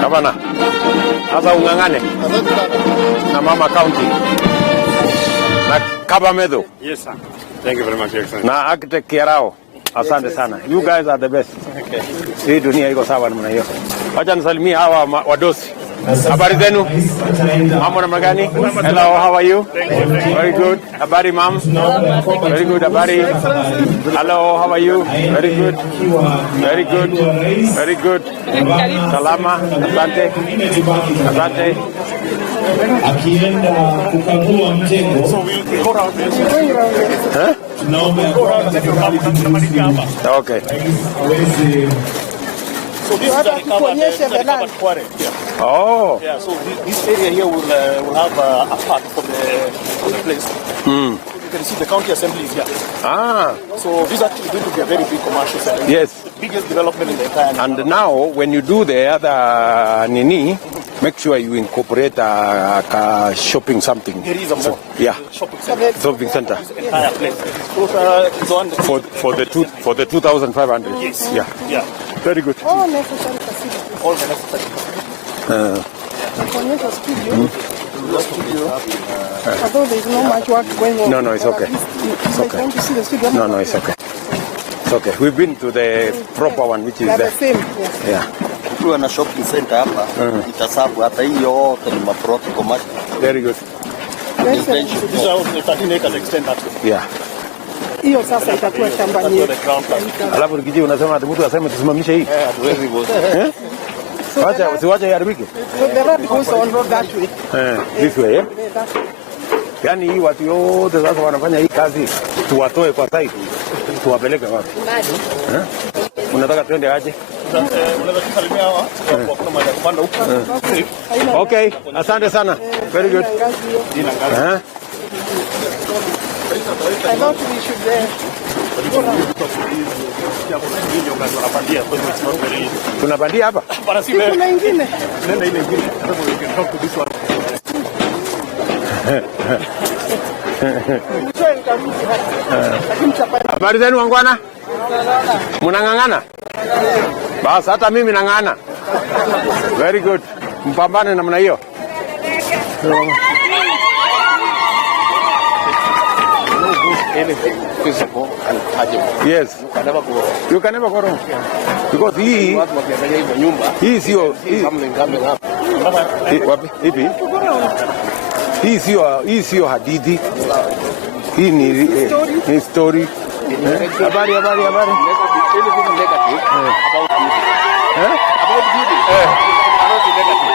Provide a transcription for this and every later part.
Gavana, sasa ungangane na Mama County na Kabamedo. Yes, sir. Thank you very much, Excellency. Na Architect Kiarao. Asante sana. You guys are the best. Okay. Hii dunia iko sawa namna hiyo. Wacha nisalimie hawa wadosi. Habari zenu? Mambo namna gani? Hello, how are you? Very good. Habari ma'am? Very good. Habari. Hello, how are you? Very good. Very good. Very good. Salama. Asante. Asante. Akienda kukagua mjengo. Okay. So this is the covered quarry. Oh. Yeah, so this area here will have a part for the place. You can see the county assembly is here. So this is actually going to be a very big commercial center. Yes. The biggest development in the entire And now, when you do the other Nini, make sure you incorporate a shopping something. There is a mall. Yeah. Shopping center. Shopping center. This entire place. So it's on For the 2,500. Yes. Yeah. Yeah. Very good. All necessary facilities. All the necessary facilities. Although there is no much work going on. No, it's okay. It's okay. Want to see the studio? No, it's okay. It's okay. We've been to the proper one, which is They are there. the same. Yes. Yeah. Tukiwa na shopping center hapa itasabu hata hiyo yote ni maproti commercial. Very good. Yes, sir. These are the 13 acres extend that way. Yeah. Hiyo sasa itakuwa shambani yetu. The ground plan. Alafu nikiji unasema ati mtu aseme tusimamishe hii. Wacha usiwache iharibike. So the road goes on that way. This way, yeah? Yeah, that way. Yaani hii watu yote sasa wanafanya hii kazi tuwatoe kwa site tuwapeleke wapi? Unataka twende aje? Unaweza kusalimia hawa kwa kuna mahali ya kupanda huko. Okay, asante sana. Very good. I thought we should go around. Tunapandia hapa? Kuna ingine. Nenda ile ingine. We can talk to this one. Habari zenu wangwana? Munang'ang'ana? Basi hata mimi nang'ana. Very good. Mpambane namna hiyo. Anything visible and tangible. Yes. You can never go wrong. Because hii Watu wakiangalia hiyo nyumba, hii sio something coming up. wapi hivi? Hii sio hadithi. Hii ni story. Habari. Never be anything negative about beauty. About beauty. Cannot be negative.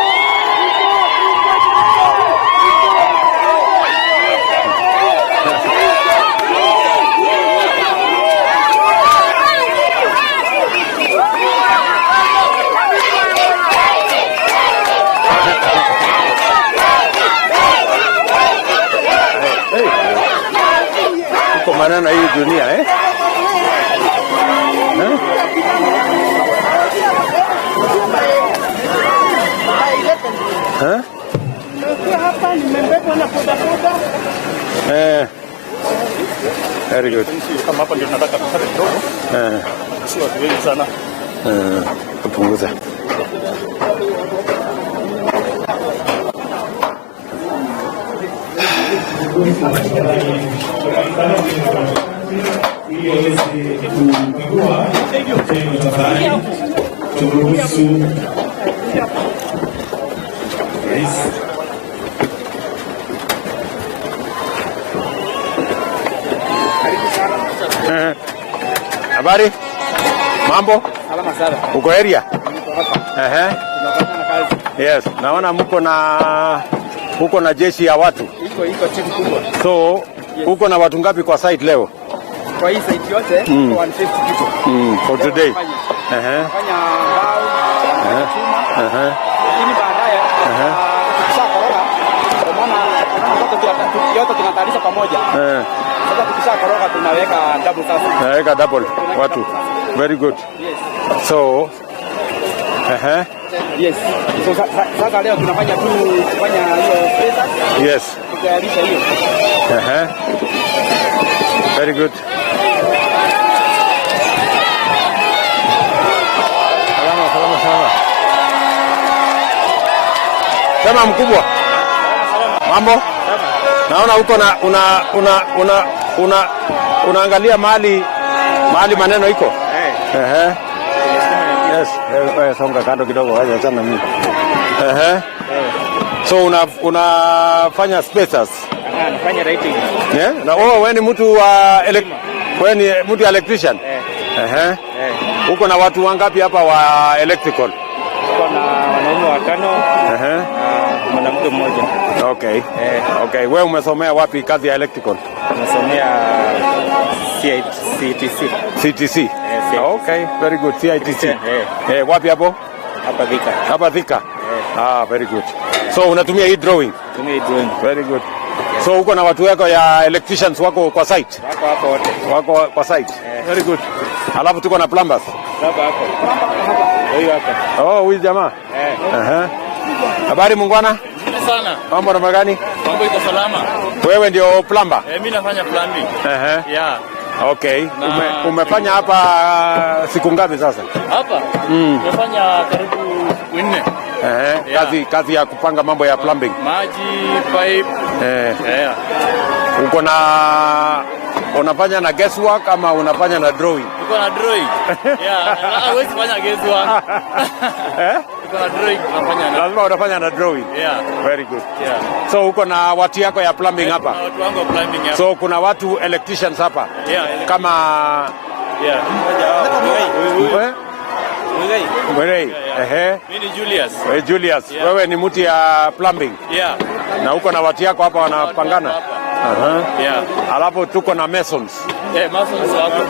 Uko manana hii dunia Hapa nimebebwa na bodaboda. Very good. Kama hapa ndio tunataka tusare kidogo. Sio watu wengi sana. Kupunguza. Habari? Mambo? Salama sana. Uko area? Tunafanya kazi. Yes, naona mko na jeshi ya watu. Iko timu kubwa. So, uko na watu ngapi kwa site leo? Kwa hii site yote 150 people. For today. Fanya mbao, chuma. Lakini baadaye tukishakoroga kwa maana yote tunatayarisha pamoja. Sasa tukishakoroga tunaweka double sasa. Naweka double watu. Very good. Yes. So, Yes. So sasa leo tunafanya hiyo pesa. Yes. Kutayarisha hiyo. Very good. Salama. Sema mkubwa. Mambo? Naona huko unaangalia mahali maneno iko. Yes. Songa kando kidogo waje achana mimi. So unafanya spaces. Nafanya writing. Yeah? Na wewe ni mtu wa wewe ni mtu electrician? Uko na watu wangapi hapa wa electrical? Uko na wanaume watano. Na mwanamke mmoja. Okay. Okay. Wewe umesomea wapi kazi ya electrical? Nimesomea CTC. CTC. Okay, very good. CITC. Wapi hapo? Hapa Thika. Very good. So unatumia hii drawing? Tumia hii drawing. Very good. So uko na watu wako ya electricians wako kwa site? Wako hapo wote. Wako kwa site. Very good. Alafu tuko na plumbers. Plumber hapo. Huyu hapa. Huyu jamaa. Habari mungwana? Sana. Mambo namna gani? Mambo iko salama. Wewe ndio plumber? Mimi nafanya plumbing. Yeah. Okay. Umefanya hapa siku ngapi sasa? Hapa? Nimefanya karibu siku 4. Kazi ya kupanga mambo ya plumbing. Maji, pipe. Uko na unafanya na guesswork ama unafanya na drawing? Uko na drawing. Hawezi fanya guesswork. Uko na drawing unafanya na. Lazima unafanya na drawing. Very good. So uko na watu yako ya plumbing hapa? Watu wangu wa plumbing hapa. So kuna watu electricians hapa? Kama Mwerei. Mimi ni Julius. Julius. Wewe ni mtu ya plumbing? Na uko na watu yako hapa wanapangana? Alafu tuko na masons. Masons wako.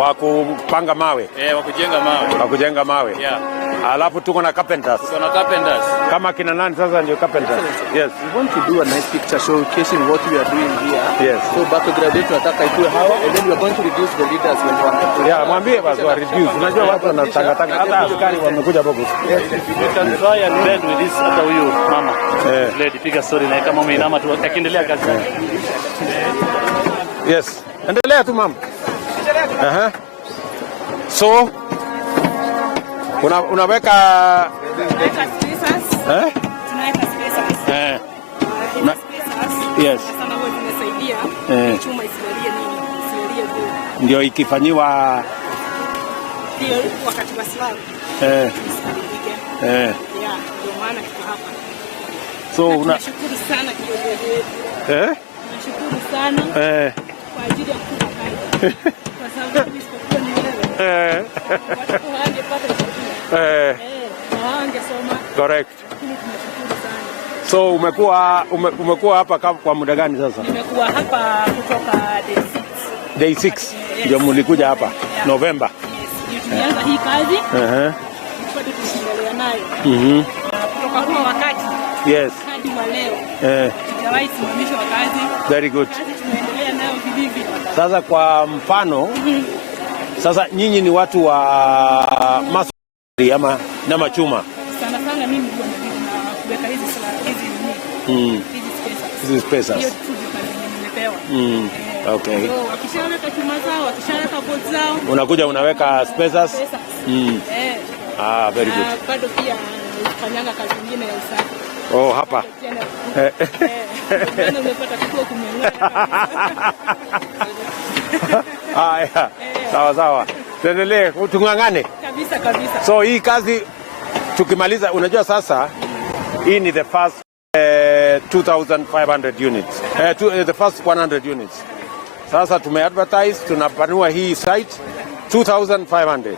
Wa kupanga mawe. Wa kujenga mawe. Alafu tuko na carpenters. Tuko na carpenters. Kama kina nani sasa ndio carpenters? Yes. We want to do a nice picture showcasing what we are doing here. Yes. So background tunataka ikuwe hawa and then we are going to reduce the leaders when we are. Mwambie basi wa reduce. Unajua watu wanatanga hata askari wamekuja hapo. You can try and bend with this hata huyu mama. Lady piga story na kama umeinama tu akiendelea kazi yake. Yes. Endelea tu mama. So unaweka spaces. Tunaweka spaces. Yes. Sana huwa zinasaidia chuma isilalie ndio ikifanyiwa ndio wakati wa slab. Ndio maana tuko hapa. So tunashukuru sana kiongozi wetu. Tunashukuru sana kwa ajili ya kutupa kazi. Kwa sababu isipokuwa ni wewe. Watu hawangepata chakula. Na wangesoma. Correct. Tunashukuru sana. So umekuwa hapa kwa muda gani sasa? Nimekuwa hapa kutoka day 6. Ndio mlikuja hapa November. Yes. Tulianza hii kazi. Bado tunaendelea nayo. Kutoka huo wakati. Yes. Hadi wa leo. Tunawahi simamishwa kazi. Very good. Kazi tunaendelea nayo vivivi. Sasa kwa mfano sasa nyinyi ni watu wa masori ama na machuma. Sana mimi ndio kuweka hizi spaces. Hiyo tu nimepewa. Okay. So wakishaweka chuma zao, wakishaweka boards zao, unakuja unaweka spaces. Very good. Bado pia kufanyanga kazi nyingine ya usafi. Hapa. Bado umepata kituo kumeng'ara. Sawa. Tuendelee, tung'ang'ane. Kabisa. So hii kazi tukimaliza, unajua sasa hii ni the first 2,500 units. The first 100 units. Sasa tumeadvertise, tunapanua hii site 2,500.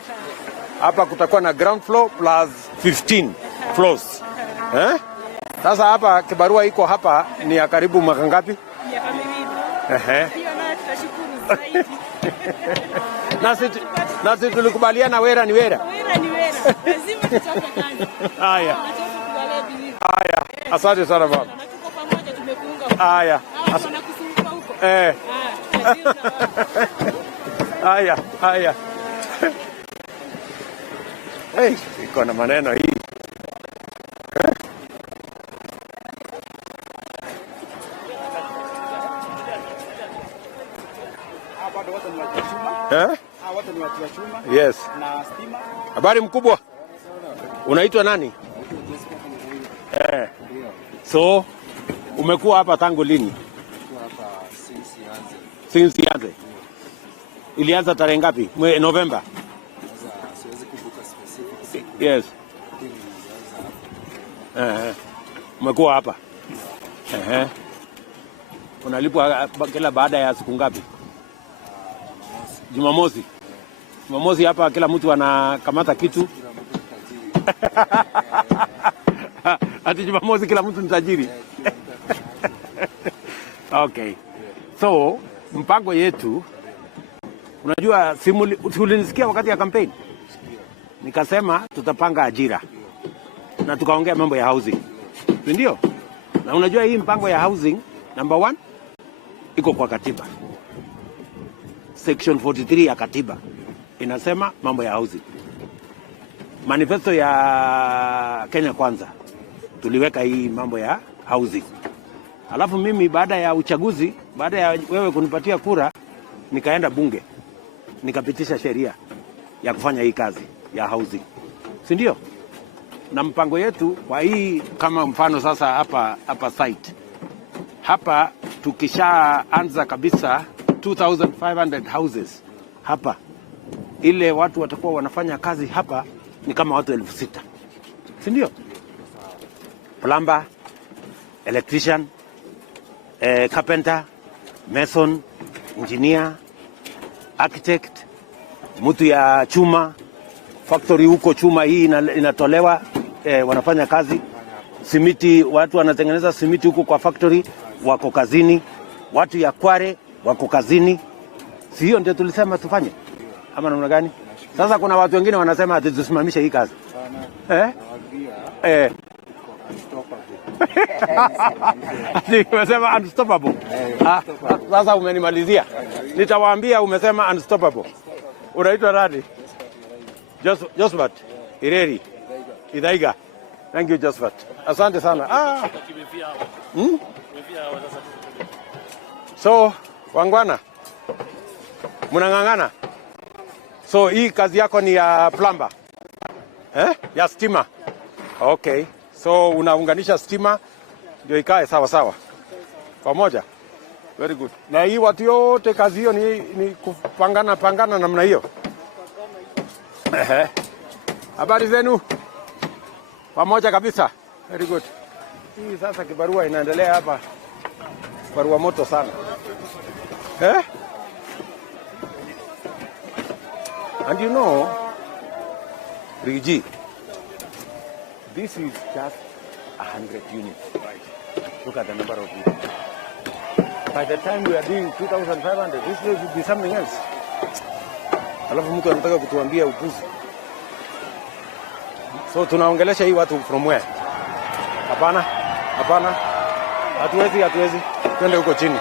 Hapa kutakuwa na ground floor plus 15 floors. Sasa hapa kibarua iko hapa ni ya karibu mwaka ngapi? Miaka 2. Hiyo nayo tutashukuru zaidi. Nasi tulikubaliana wera ni wera. Lazima tuchape kazi. Haya. Asante sana baba. Tuko pamoja tumekuunga. Haya. Wanakusumbua huko. Haya. Iko na maneno hii. wote ni watu wa chuma. Hawa wote ni watu wa chuma. Yes. Na stima. Habari mkubwa. Unaitwa nani? So umekuwa hapa tangu lini? Hapa Since yanze. Ilianza tarehe ngapi? November. siwezi kumbuka specific. Yes. Umekuwa hapa. Unalipwa kila baada ya siku ngapi? Jumamosi. Jumamosi hapa kila mtu anakamata kitu. Ati Jumamosi kila mtu ni tajiri. Okay. So, mpango yetu, unajua ulinisikia wakati ya campaign? Nikasema tutapanga ajira. Na tukaongea mambo ya housing. Ndio? Na unajua hii mpango ya housing, number 1, iko kwa katiba. Section 43 ya katiba inasema mambo ya housing. Manifesto ya Kenya Kwanza tuliweka hii mambo ya housing. Alafu mimi baada ya uchaguzi, baada ya wewe kunipatia kura, nikaenda bunge. Nikapitisha sheria ya kufanya hii kazi ya housing. Si ndio? Na mpango yetu kwa hii kama mfano sasa hapa site. Hapa tukishaanza kabisa 2500 houses hapa. Ile watu watakuwa wanafanya kazi hapa ni kama watu 6,000. Si ndio? Plumber, electrician, carpenter, mason, engineer, architect, mtu ya chuma, factory huko chuma hii inatolewa, wanafanya kazi. Simiti, watu wanatengeneza simiti huko kwa factory wako kazini. Watu ya kware wako kazini. Si hiyo ndio tulisema tufanye? Ama namna gani? Sasa kuna watu wengine wanasema ati tusimamishe hii kazi. Umesema unstoppable. Sasa umenimalizia. Nitawaambia umesema unstoppable. Unaitwa nani? Josephat Ireri Idaiga. Thank you Josephat. Asante sana. So, wangwana. Mnang'ang'ana. So hii kazi yako ni ya plumber. Ya stima. Okay. So unaunganisha stima ndio ikae sawa sawa. Pamoja. Very good. Na hii watu yote kazi hiyo ni kupangana namna hiyo. Habari zenu? Pamoja kabisa. Very good. Hii sasa kibarua inaendelea hapa. Kibarua moto sana. And you know, Rigi, this is just 100 units. Look at the number of people. By the time we are doing 2,500, this will be something else. Alafu mtu anataka kutuambia upuzi. So tunaongelesha hii watu from where? Hapana. Hatuwezi. Twende huko chini.